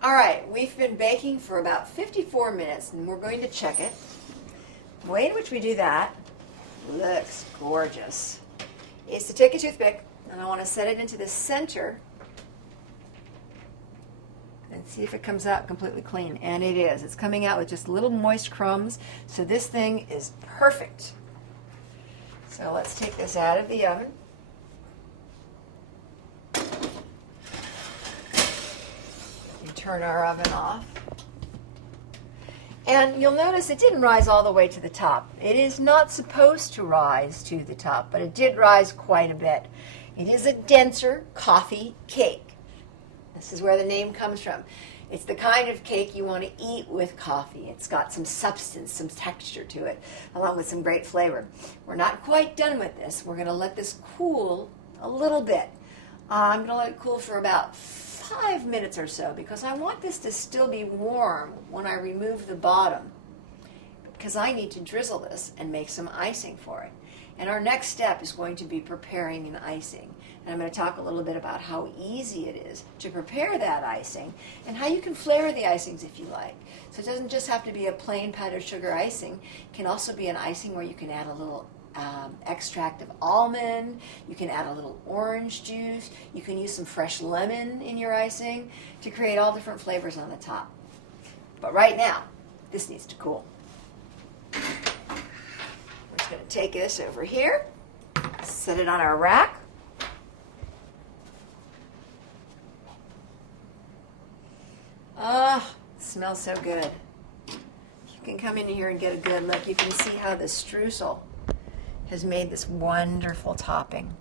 All right, we've been baking for about 54 minutes and we're going to check it. The way in which we do that looks gorgeous. Is to take a toothpick and I want to set it into the center and see if it comes out completely clean. And it is. It's coming out with just little moist crumbs. So this thing is perfect. So let's take this out of the oven. And turn our oven off. And you'll notice it didn't rise all the way to the top. It is not supposed to rise to the top, but it did rise quite a bit. It is a denser coffee cake. This is where the name comes from. It's the kind of cake you want to eat with coffee. It's got some substance, some texture to it, along with some great flavor. We're not quite done with this. We're going to let this cool a little bit. I'm going to let it cool for about 5 minutes or so because I want this to still be warm when I remove the bottom because I need to drizzle this and make some icing for it. And our next step is going to be preparing an icing. And I'm going to talk a little bit about how easy it is to prepare that icing and how you can flavor the icings if you like. So it doesn't just have to be a plain powdered sugar icing. It can also be an icing where you can add a little extract of almond, you can add a little orange juice, you can use some fresh lemon in your icing to create all different flavors on the top. But right now, this needs to cool. We're just going to take this over here, set it on our rack. Ah, it smells so good. You can come in here and get a good look. You can see how the streusel has made this wonderful topping.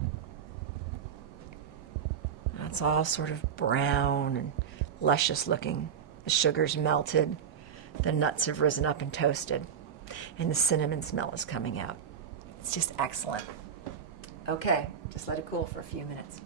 It's all sort of brown and luscious looking. The sugar's melted, the nuts have risen up and toasted, and the cinnamon smell is coming out. It's just excellent. Okay, just let it cool for a few minutes.